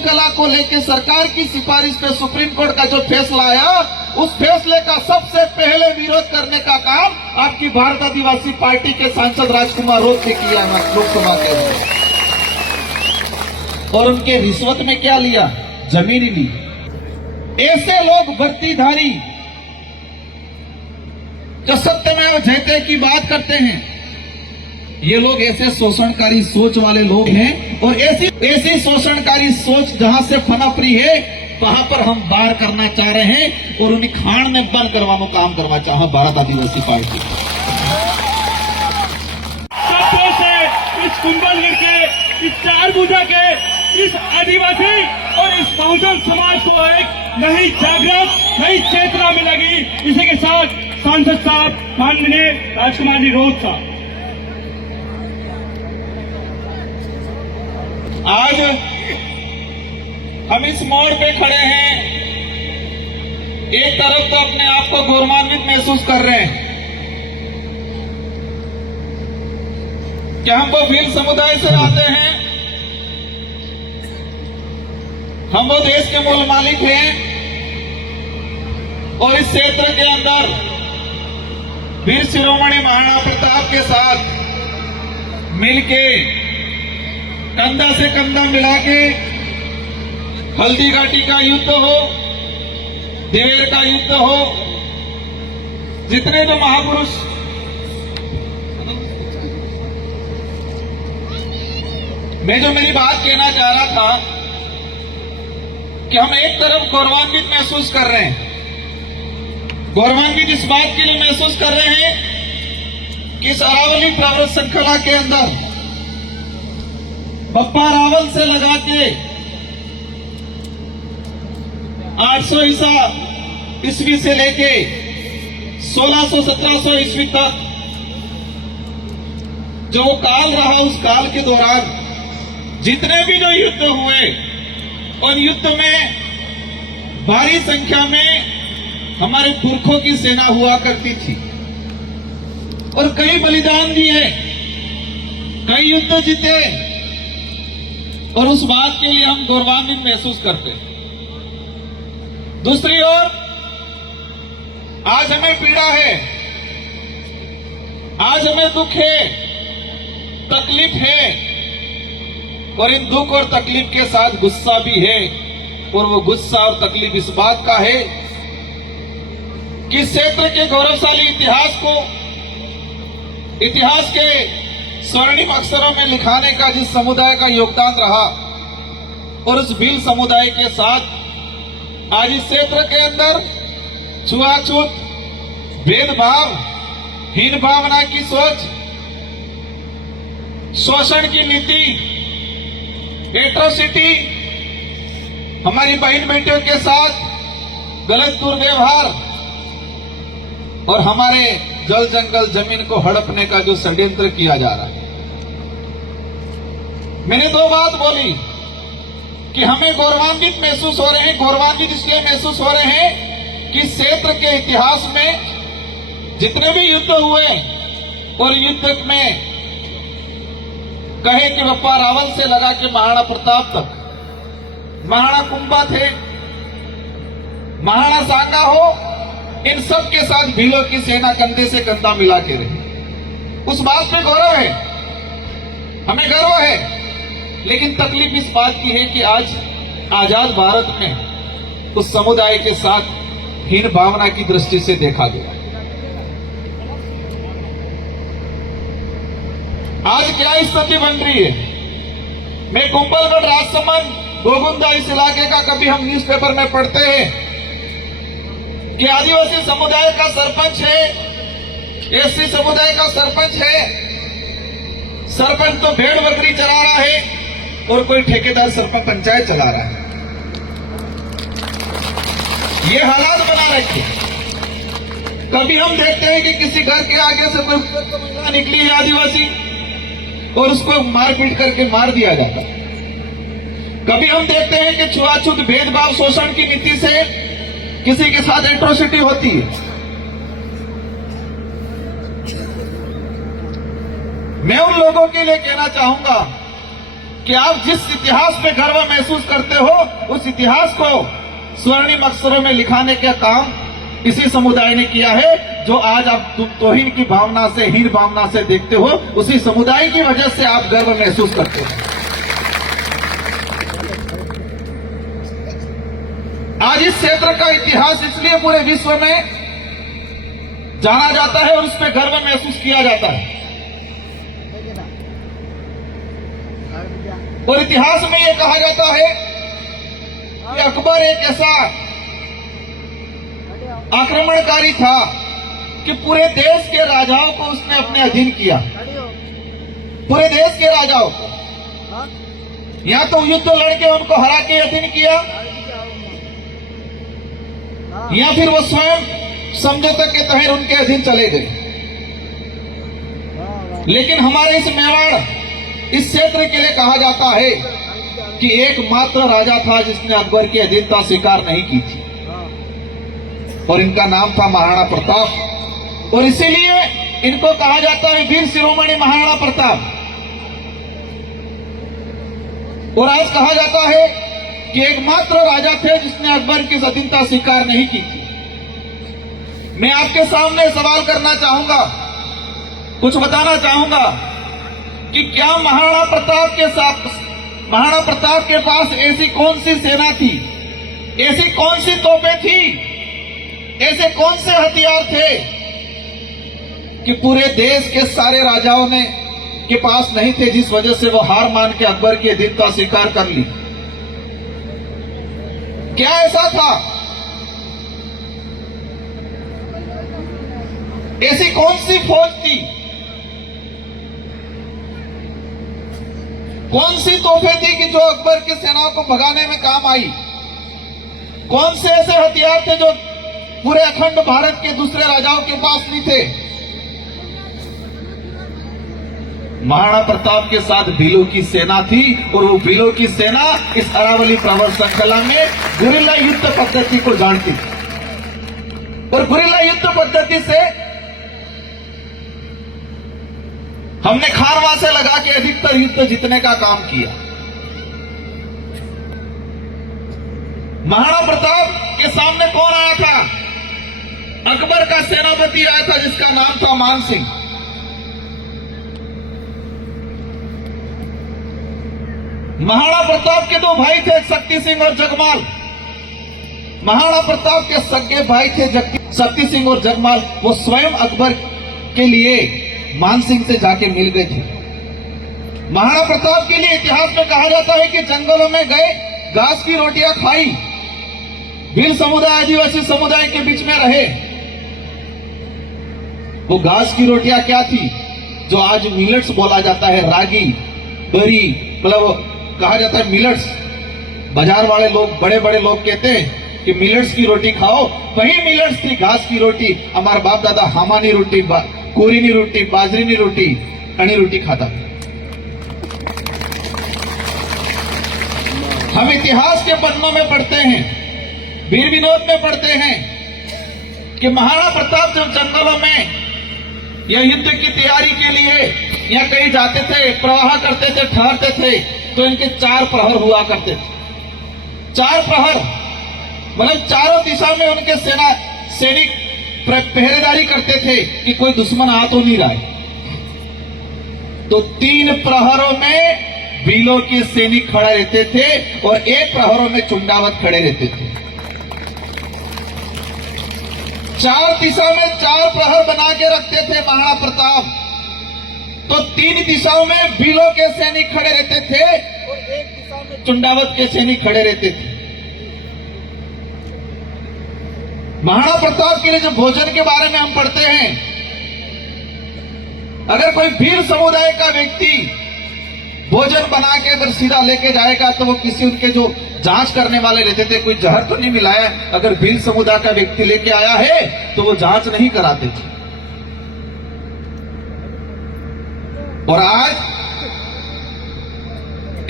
श्रृंखला को लेकर सरकार की सिफारिश पे सुप्रीम कोर्ट का जो फैसला आया, उस फैसले का सबसे पहले विरोध करने का काम आपकी भारत आदिवासी पार्टी के सांसद राजकुमार रोत ने किया लोकसभा के अंदर। और उनके रिश्वत में क्या लिया? जमीन ली। ऐसे लोग वर्दीधारी जो सत्यमेव जयते की बात करते हैं, ये लोग ऐसे शोषणकारी सोच वाले लोग हैं। और ऐसी शोषणकारी सोच जहां से पनप रही है, वहां पर हम बार करना चाह रहे हैं और उन्हें खान में बंद करवाने काम करवा चाह भारत आदिवासी पार्टी। शब्दों से इस कुंभलगढ़ के, इस चार भुजा के, इस आदिवासी और इस बहुजन समाज को एक नई जागृत, नई चेतना मिलेगी। इसी के साथ सांसद साहब माननीय राजकुमार जी रोत साहब। आज हम इस मोड़ पे खड़े हैं, एक तरफ तो अपने आप को गौरवान्वित महसूस कर रहे हैं कि हम वो भील समुदाय से आते हैं, हम वो देश के मूल मालिक हैं और इस क्षेत्र के अंदर वीर शिरोमणि महाराणा प्रताप के साथ मिलके कंधा से कंधा मिला के हल्दी घाटी का युद्ध हो, देवेर का युद्ध हो, जितने जो महापुरुष मैं जो मेरी बात कहना चाह रहा था कि हम एक तरफ गौरवान्वित महसूस कर रहे हैं, गौरवान्वित इस बात के लिए महसूस कर रहे हैं कि इस अरावली पर्वत श्रृंखला के अंदर बप्पा रावल से लगा के 800 ईस्वी से लेके 1600-1700 ईस्वी तक जो वो काल रहा, उस काल के दौरान जितने भी जो युद्ध हुए, और युद्ध में भारी संख्या में हमारे पुरखों की सेना हुआ करती थी और कई बलिदान दिए, कई युद्ध जीते, और उस बात के लिए हम गौरवान्वित महसूस करते हैं। दूसरी ओर आज हमें पीड़ा है, आज हमें दुख है, तकलीफ है, और इन दुख और तकलीफ के साथ गुस्सा भी है। और वो गुस्सा और तकलीफ इस बात का है कि क्षेत्र के गौरवशाली इतिहास को, इतिहास के स्वर्णिम अक्षरों में लिखाने का जिस समुदाय का योगदान रहा, और उस भील समुदाय के साथ आज इस क्षेत्र के अंदर छुआछूत, भेदभाव, हीन भावना की सोच, शोषण की नीति, एट्रोसिटी, हमारी बहन बेटियों के साथ गलत दुर्व्यवहार, और हमारे जल जंगल जमीन को हड़पने का जो षड्यंत्र किया जा रहा है। मैंने दो बात बोली कि हमें गौरवान्वित महसूस हो रहे हैं। गौरवान्वित इसलिए महसूस हो रहे हैं कि क्षेत्र के इतिहास में जितने भी युद्ध हुए, और युद्ध में कहे कि बप्पा रावल से लगा के महाराणा प्रताप तक, महाराणा कुंभा थे, महाराणा सांगा हो, इन सब के साथ भीलों की सेना कंधे से कंधा मिला के रही। उस बात पे गौरव है, हमें गर्व है। लेकिन तकलीफ इस बात की है कि आज आजाद भारत में उस समुदाय के साथ हीन भावना की दृष्टि से देखा गया। आज क्या स्थिति बन रही है? मैं कुंभलगढ़, राजसमंद, गोगुंदा इस इलाके का कभी हम न्यूज़पेपर में पढ़ते हैं कि आदिवासी समुदाय का सरपंच है, एससी समुदाय का सरपंच है, सरपंच तो भेड़ बकरी चला रहा है और कोई ठेकेदार सरपंच पंचायत चला रहा है। ये हालात बना रखे। कभी हम देखते हैं कि किसी घर के आगे से कोई महिला निकली है आदिवासी, और उसको मार पीट करके मार दिया जाता है। कभी हम देखते हैं कि छुआछूत, भेदभाव, शोषण की नीति से किसी के साथ एट्रोसिटी होती है। मैं उन लोगों के लिए कहना चाहूंगा कि आप जिस इतिहास पे गर्व महसूस करते हो उस इतिहास को स्वर्णिम अक्षरों में लिखाने का काम इसी समुदाय ने किया है। जो आज आप तौहीन की भावना से, हीन भावना से देखते हो, उसी समुदाय की वजह से आप गर्व महसूस करते हो। आज इस क्षेत्र का इतिहास इसलिए पूरे विश्व में जाना जाता है और उस पर गर्व महसूस किया जाता है। और इतिहास में यह कहा जाता है कि अकबर एक ऐसा आक्रमणकारी था कि पूरे देश के राजाओं को उसने अपने अधीन किया। पूरे देश के राजाओं को या तो युद्ध लड़के उनको हरा के अधीन किया, या फिर वो स्वयं समझौते के तहत उनके अधीन चले गए। लेकिन हमारे इस मेवाड़, इस क्षेत्र के लिए कहा जाता है कि एकमात्र राजा था जिसने अकबर की अधीनता स्वीकार नहीं की थी, और इनका नाम था महाराणा प्रताप। और इसीलिए इनको कहा जाता है वीर शिरोमणि महाराणा प्रताप। और आज कहा जाता है कि एकमात्र राजा थे जिसने अकबर की अधीनता स्वीकार नहीं की थी। मैं आपके सामने सवाल करना चाहूंगा, कुछ बताना चाहूंगा कि क्या महाराणा प्रताप के पास ऐसी कौन सी सेना थी, ऐसी कौन सी तोपें थी, ऐसे कौन से हथियार थे कि पूरे देश के सारे राजाओं ने के पास नहीं थे, जिस वजह से वो हार मान के अकबर की अधीनता स्वीकार कर ली? क्या ऐसा था? ऐसी कौन सी फौज थी, कौन सी तोहफे थी कि जो अकबर की सेनाओं को भगाने में काम आई? कौन से ऐसे हथियार थे जो पूरे अखंड भारत के दूसरे राजाओं के पास नहीं थे? महाराणा प्रताप के साथ भीलों की सेना थी, और वो भीलों की सेना इस अरावली प्रवर श्रृंखला में गुरिल्ला युद्ध पद्धति को जानती थी। और गुरिल्ला युद्ध पद्धति से हमने खारवा से लगा के अधिकतर युद्ध जीतने का काम किया। महाराणा प्रताप के सामने कौन आया था? अकबर का सेनापति आया था जिसका नाम था मान सिंह। महाराणा प्रताप के दो भाई थे, शक्ति सिंह और जगमाल। महाराणा प्रताप के सगे भाई थे शक्ति सिंह और जगमाल। वो स्वयं अकबर के लिए मान सिंह से जाके मिल गए थे। महाराणा प्रताप के लिए इतिहास में कहा जाता है कि जंगलों में गए, घास की रोटियां खाई, भील समुदाय आदिवासी समुदाय के बीच में रहे। वो घास की रोटियां क्या थी? जो आज मिलेट्स बोला जाता है, रागी, बरी, मतलब कहा जाता है मिलेट्स। बाजार वाले लोग, बड़े बड़े लोग कहते हैं कि मिलेट्स की रोटी खाओ, वही मिलेट्स थी, घास की रोटी। हमारा बाप दादा हामानी रोटी, कोरीनी रोटी, बाजरीनी रोटी, अणी रोटी खाता। हम इतिहास के पन्नों में पढ़ते हैं, वीर विनोद में पढ़ते हैं कि महाराणा प्रताप जब जंगलों में या युद्ध की तैयारी के लिए या कहीं जाते थे, प्रवाह करते थे, ठहरते थे, तो इनके 4 प्रहर हुआ करते थे। 4 प्रहर मतलब चारों दिशा में उनके सैनिक पहरेदारी करते थे कि कोई दुश्मन आ तो नहीं रहा है। तो 3 प्रहरों में भीलों के सैनिक खड़े रहते थे और 1 प्रहरों में चुंडावत खड़े रहते थे। 4 दिशा में 4 प्रहर बना के रखते थे महाराणा प्रताप। तो 3 दिशाओं में भीलों के सैनिक खड़े रहते थे और 1 दिशा में चुंडावत के सैनिक खड़े रहते थे। महाराणा प्रताप के लिए जो भोजन के बारे में हम पढ़ते हैं, अगर कोई भील समुदाय का व्यक्ति भोजन बना के अगर सीधा लेके जाएगा तो वो किसी उनके जो जांच करने वाले रहते थे, कोई जहर तो नहीं मिलाया। अगर भील समुदाय का व्यक्ति लेके आया है तो वो जांच नहीं कराते थे। और आज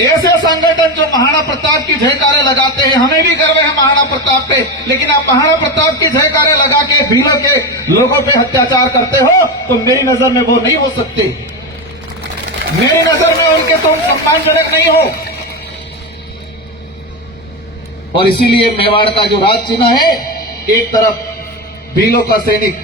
ऐसे संगठन जो महाराणा प्रताप की जयकारे लगाते हैं, हमें भी गर्व है महाराणा प्रताप पे, लेकिन आप महाराणा प्रताप की जयकारे लगा के भीलों के लोगों पे अत्याचार करते हो तो मेरी नजर में वो नहीं हो सकते। मेरी नजर में उनके तुम सम्मानजनक नहीं हो। और इसीलिए मेवाड़ का जो राज चिन्ह है, एक तरफ भीलों का सैनिक,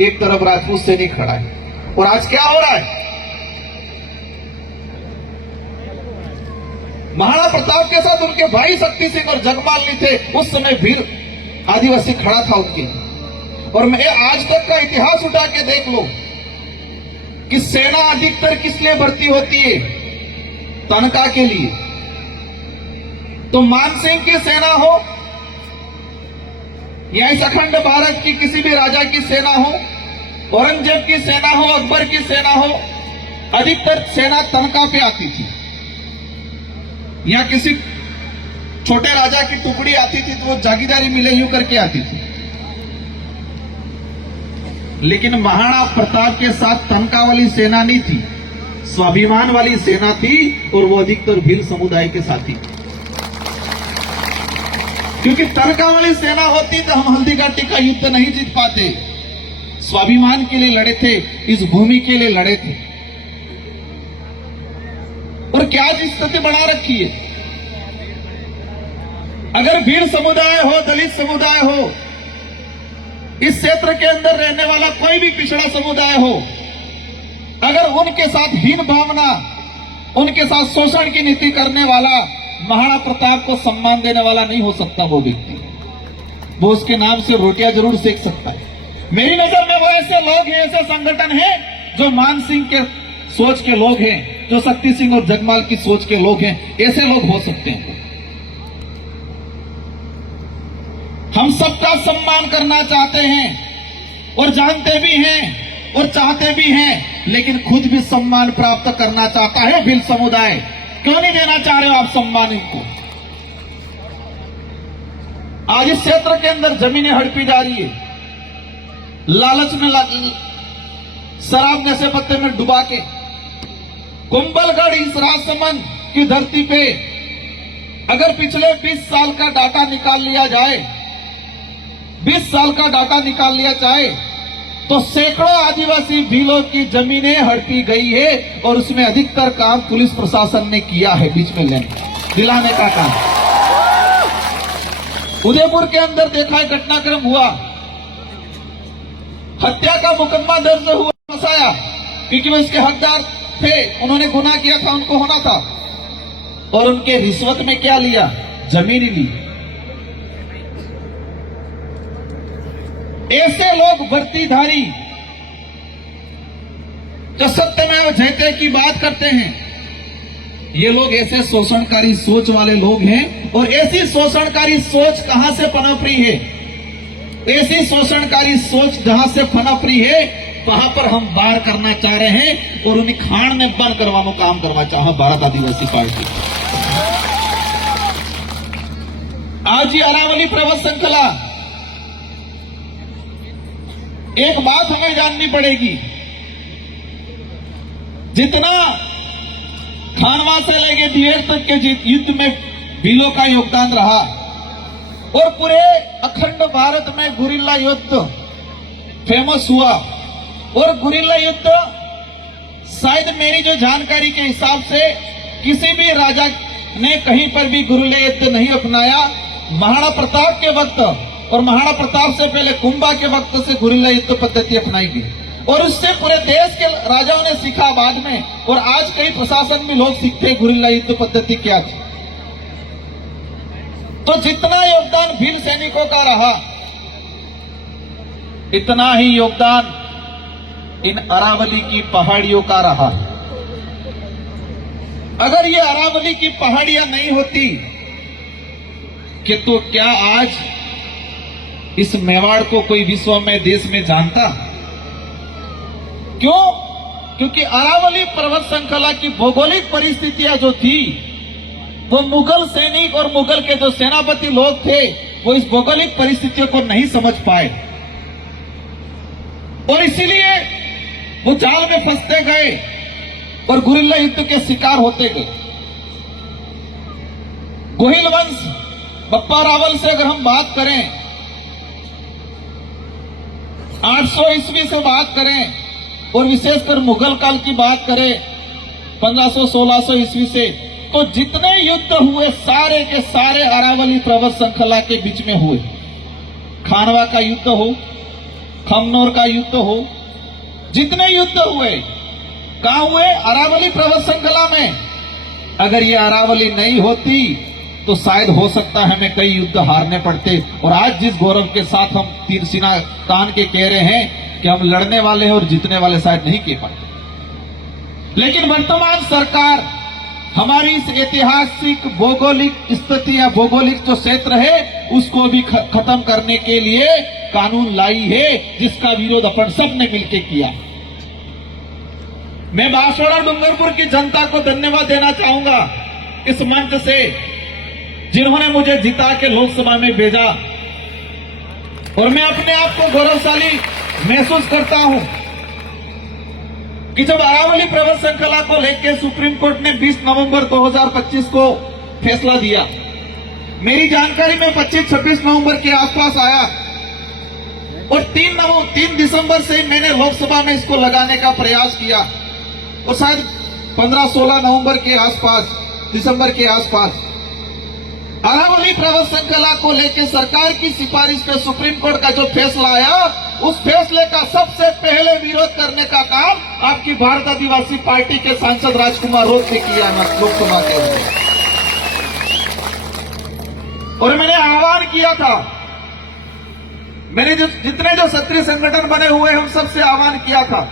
एक तरफ राजपूत सैनिक खड़ा है। और आज क्या हो रहा है? महाराणा प्रताप के साथ उनके भाई शक्ति सिंह और जगमाल नहीं थे, उस समय भील आदिवासी खड़ा था उनके। और मैं आज तक का इतिहास उठा के देख लो कि सेना अधिकतर किस लिए भर्ती होती है? तनख्वाह के लिए। तो मानसिंह की सेना हो या इस अखंड भारत की किसी भी राजा की सेना हो, औरंगजेब की सेना हो, अकबर की सेना हो, अधिकतर सेना तनख्वाह पे आती थी। या किसी छोटे राजा की टुकड़ी आती थी तो वो जागीरदारी मिले यूं करके आती थी। लेकिन महाराणा प्रताप के साथ तनख्वाह वाली सेना नहीं थी, स्वाभिमान वाली सेना थी, और वो अधिकतर भील समुदाय के साथी। क्योंकि तनख्वाह वाली सेना होती तो हम हल्दीघाटी का युद्ध नहीं जीत पाते। स्वाभिमान के लिए लड़े थे, इस भूमि के लिए लड़े थे। और क्या स्थिति बना रखी है? अगर भील समुदाय हो, दलित समुदाय हो, इस क्षेत्र के अंदर रहने वाला कोई भी पिछड़ा समुदाय हो, अगर उनके साथ हीन भावना, उनके साथ शोषण की नीति करने वाला महाराणा प्रताप को सम्मान देने वाला नहीं हो सकता। वो व्यक्ति, वो उसके नाम से रोटियां जरूर सेक सकता है। मेरी नजर में वो ऐसे लोग हैं, ऐसे संगठन हैं जो मान सिंह के सोच के लोग हैं, जो शक्ति सिंह और जगमाल की सोच के लोग हैं, ऐसे लोग हो सकते हैं। हम सबका सम्मान करना चाहते हैं और जानते भी हैं और चाहते भी हैं, लेकिन खुद भी सम्मान प्राप्त करना चाहता है भील समुदाय। क्यों नहीं देना चाह रहे हो आप सम्मान इनको? आज इस क्षेत्र के अंदर जमीनें हड़पी जा रही है, लालच में शराब नशे पत्ते में डुबा के। कुंभलगढ़ इस राजसमंद की धरती पे अगर पिछले 20 साल का डाटा निकाल लिया जाए, 20 साल का डाटा निकाल लिया जाए, तो सैकड़ों आदिवासी भीलों की जमीनें हड़पी गई है। और उसमें अधिकतर काम पुलिस प्रशासन ने किया है, बीच में दिलाने का काम। उदयपुर के अंदर देखा है, घटनाक्रम हुआ, हत्या का मुकदमा दर्ज हुआ, फंसाया, क्योंकि वो इसके हकदार थे, उन्होंने गुनाह किया था, उनको होना था। और उनके रिश्वत में क्या लिया? जमीन ली। ऐसे लोग वर्दीधारी जो सत्यमेव जयते की बात करते हैं, ये लोग ऐसे शोषणकारी सोच वाले लोग हैं। और ऐसी शोषणकारी सोच कहां से पनप रही है? ऐसी शोषणकारी सोच जहां से पनप रही है, वहां पर हम वार करना चाह रहे हैं और उन्हें खान में बंद करवाने काम करना चाह भारत आदिवासी पार्टी। आज ये अरावली पर्वत श्रृंखला, एक बात हमें जाननी पड़ेगी, जितना खानवा से लेके दिवेर तक के युद्ध में भीलों का योगदान रहा, और पूरे अखंड भारत में गुरिल्ला युद्ध फेमस हुआ। और गुरिल्ला युद्ध शायद मेरी जो जानकारी के हिसाब से किसी भी राजा ने कहीं पर भी गुरिल्ला युद्ध नहीं अपनाया। महाराणा प्रताप के वक्त और महाराणा प्रताप से पहले कुंभा के वक्त से गुरिल्ला युद्ध पद्धति अपनाई गई, और उससे पूरे देश के राजाओं ने सीखा बाद में, और आज कई प्रशासन में लोग सीखते हैं गुरिल्ला युद्ध पद्धति क्या थी। तो जितना योगदान भील सैनिकों का रहा, इतना ही योगदान इन अरावली की पहाड़ियों का रहा। अगर ये अरावली की पहाड़ियां नहीं होती कि तो क्या आज इस मेवाड़ को कोई विश्व में, देश में जानता? क्यों? क्योंकि अरावली पर्वत श्रृंखला की भौगोलिक परिस्थितियां जो थी, वो मुगल सैनिक और मुगल के जो सेनापति लोग थे, वो इस भौगोलिक परिस्थितियों को नहीं समझ पाए, और इसीलिए वो जाल में फंसते गए और गुरिल्ला युद्ध के शिकार होते गए। गोहिल वंश, बप्पा रावल से अगर हम बात करें, 800 ईस्वी से बात करें, और विशेषकर मुगल काल की बात करें, 1500-1600 ईस्वी से, तो जितने युद्ध हुए सारे के सारे अरावली पर्वत श्रृंखला के बीच में हुए। खानवा का युद्ध हो, खमनोर का युद्ध हो, जितने युद्ध हुए कहां हुए? अरावली पर्वत श्रृंखला में। अगर ये अरावली नहीं होती तो शायद हो सकता है हमें कई युद्ध हारने पड़ते। और आज जिस गौरव के साथ हम तीर सीना तान के कह रहे हैं कि हम लड़ने वाले हैं और जीतने वाले, शायद नहीं कह पाते। लेकिन वर्तमान सरकार हमारी इस ऐतिहासिक भौगोलिक स्थिति या भौगोलिक जो क्षेत्र है उसको भी खत्म करने के लिए कानून लाई है, जिसका विरोध अपन सब ने मिलकर किया। मैं बांसवाड़ा डूंगरपुर की जनता को धन्यवाद देना चाहूंगा इस मंच से, जिन्होंने मुझे जिता के लोकसभा में भेजा। और मैं अपने आप को गौरवशाली महसूस करता हूं कि जब अरावली पर्वत श्रृंखला को लेकर सुप्रीम कोर्ट ने 20 नवंबर 2025 को फैसला दिया, मेरी जानकारी में 25-26 नवंबर के आसपास आया और 3 दिसंबर से मैंने लोकसभा में इसको लगाने का प्रयास किया और शायद 15-16 नवंबर के आसपास, दिसंबर के आसपास अरावली पर्वत श्रृंखला को लेकर सरकार की सिफारिश पे सुप्रीम कोर्ट का जो फैसला आया, उस फैसले का सबसे पहले विरोध करने का काम आपकी भारत आदिवासी पार्टी के सांसद राजकुमार रोत ने किया लोकसभा के अंदर। और मैंने आह्वान किया था, मैंने जितने जो क्षत्रिय संगठन बने हुए हम सबसे आह्वान किया था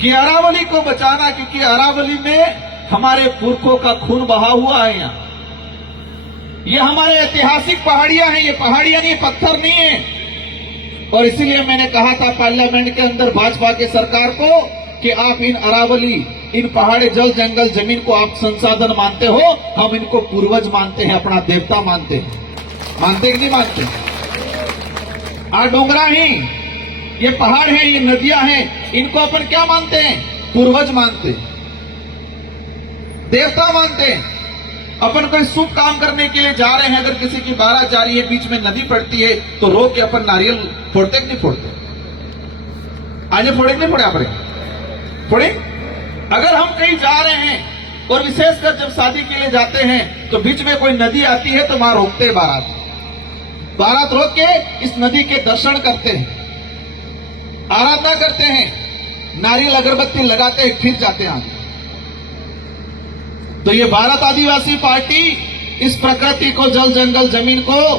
कि अरावली को बचाना, क्योंकि अरावली में हमारे पुरखों का खून बहा हुआ है। यहाँ ये हमारे ऐतिहासिक पहाड़ियां हैं, ये पहाड़ियां नहीं, पत्थर नहीं है। और इसीलिए मैंने कहा था पार्लियामेंट के अंदर भाजपा के सरकार को कि आप इन अरावली, इन पहाड़ी जल जंगल जमीन को आप संसाधन मानते हो, हम इनको पूर्वज मानते हैं, अपना देवता मानते हैं। मानते कि नहीं मानते? डोंगरा ही, ये पहाड़ है, ये नदियां हैं, इनको अपन क्या मानते हैं? पूर्वज मानते हैं, देवता मानते हैं। अपन कोई शुभ काम करने के लिए जा रहे हैं, अगर किसी की बारात जा रही है, बीच में नदी पड़ती है, तो रोक के अपन नारियल फोड़ते कि नहीं फोड़ते? आज फोड़े कि नहीं फोड़े? आप फोड़े? अगर हम कहीं जा रहे हैं और विशेषकर जब शादी के लिए जाते हैं तो बीच में कोई नदी आती है तो वहां रोकते हैं, बारात रोक के इस नदी के दर्शन करते हैं, आराधना करते हैं, नारियल अगरबत्ती लगाते हैं, फिर जाते हैं। तो ये भारत आदिवासी पार्टी इस प्रकृति को, जल जंगल जमीन को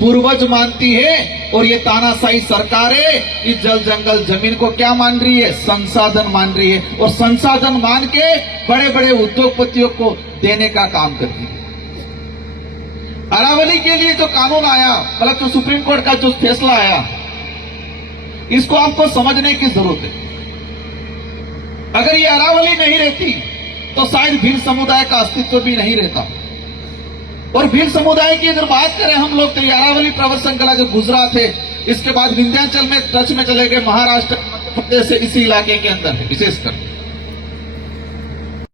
पूर्वज मानती है और ये तानाशाही सरकारें इस जल जंगल जमीन को क्या मान रही है? संसाधन मान रही है। और संसाधन मान के बड़े बड़े उद्योगपतियों को देने का काम करती है। अरावली के लिए जो कानून आया, मतलब जो सुप्रीम कोर्ट का जो फैसला आया, इसको आपको समझने की जरूरत है। अगर ये अरावली नहीं रहती तो शायद भील समुदाय का अस्तित्व भी नहीं रहता। और भील समुदाय की अगर बात करें हम लोग, तो अरावली पर्वत श्रृंखला जो गुजरात है, इसके बाद विंध्याचल में टच में चले गए, महाराष्ट्र, मध्य प्रदेश से इसी इलाके के अंदर है विशेषकर।